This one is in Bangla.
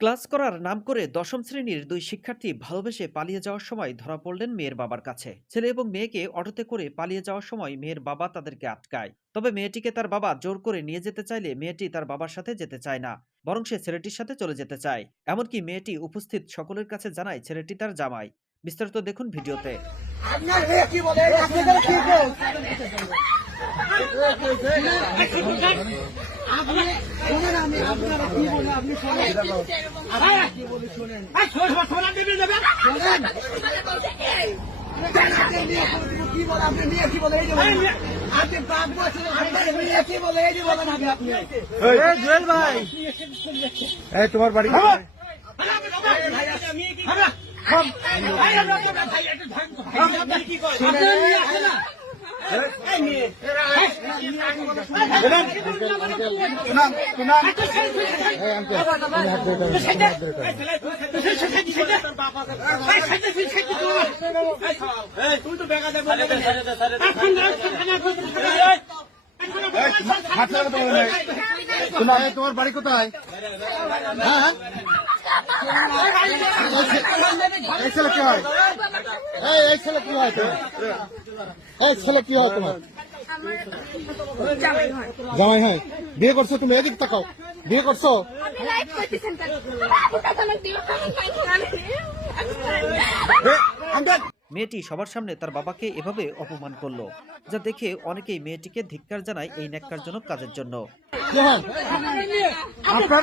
ক্লাস করার নাম করে দশম শ্রেণীর দুই শিক্ষার্থী ভালোবেসে পালিয়ে যাওয়ার সময় ধরা পড়লেন মেয়ের বাবার কাছে। ছেলে এবং মেয়েকে অটোতে করে পালিয়ে যাওয়ার সময় মেয়ের বাবা তাদেরকে আটকায়। তবে মেয়েটিকে তার বাবা জোর করে নিয়ে যেতে চাইলে মেয়েটি তার বাবার সাথে যেতে চায় না, বরং সে ছেলেটির সাথে চলে যেতে চায়। এমনকি মেয়েটি উপস্থিত সকলের কাছে জানায় ছেলেটি তার জামাই। বিস্তারিত দেখুন ভিডিওতে। আপনার মেয়ে কি বলে? আপনাদের কি বল? আপনি শুনেন, আমি আপনারা কি বলে আপনি শোনেন। আপনারা কি বলে শোনেন। শোনেন। কি বলে আপনি মেয়ে কি বলে এই যে বলেন। আপনি বাপ বলছেন আপনার মেয়ে কি বলে এই যে বলেন আগে আপনি। জুয়েল ভাই, এই তোমার বাড়ি কোথায়? তোমার বাড়ি কোথায়? হ্যাঁ, এই ছেলে কি হয়? এই ছেলে কি হয় তোমার? এই ছেলে কি হয় তোমার? জামাই হয়। বিয়ে করছো তুমি? এদিক তাকাও। বিয়ে করছো? মেয়েটি সবার সামনে তার বাবাকে এভাবে অপমান করলো, যা দেখে অনেকেই মেয়েটিকে ধিক্কার জানায় এই ন্যাক্কারজনক কাজের জন্য। আপনার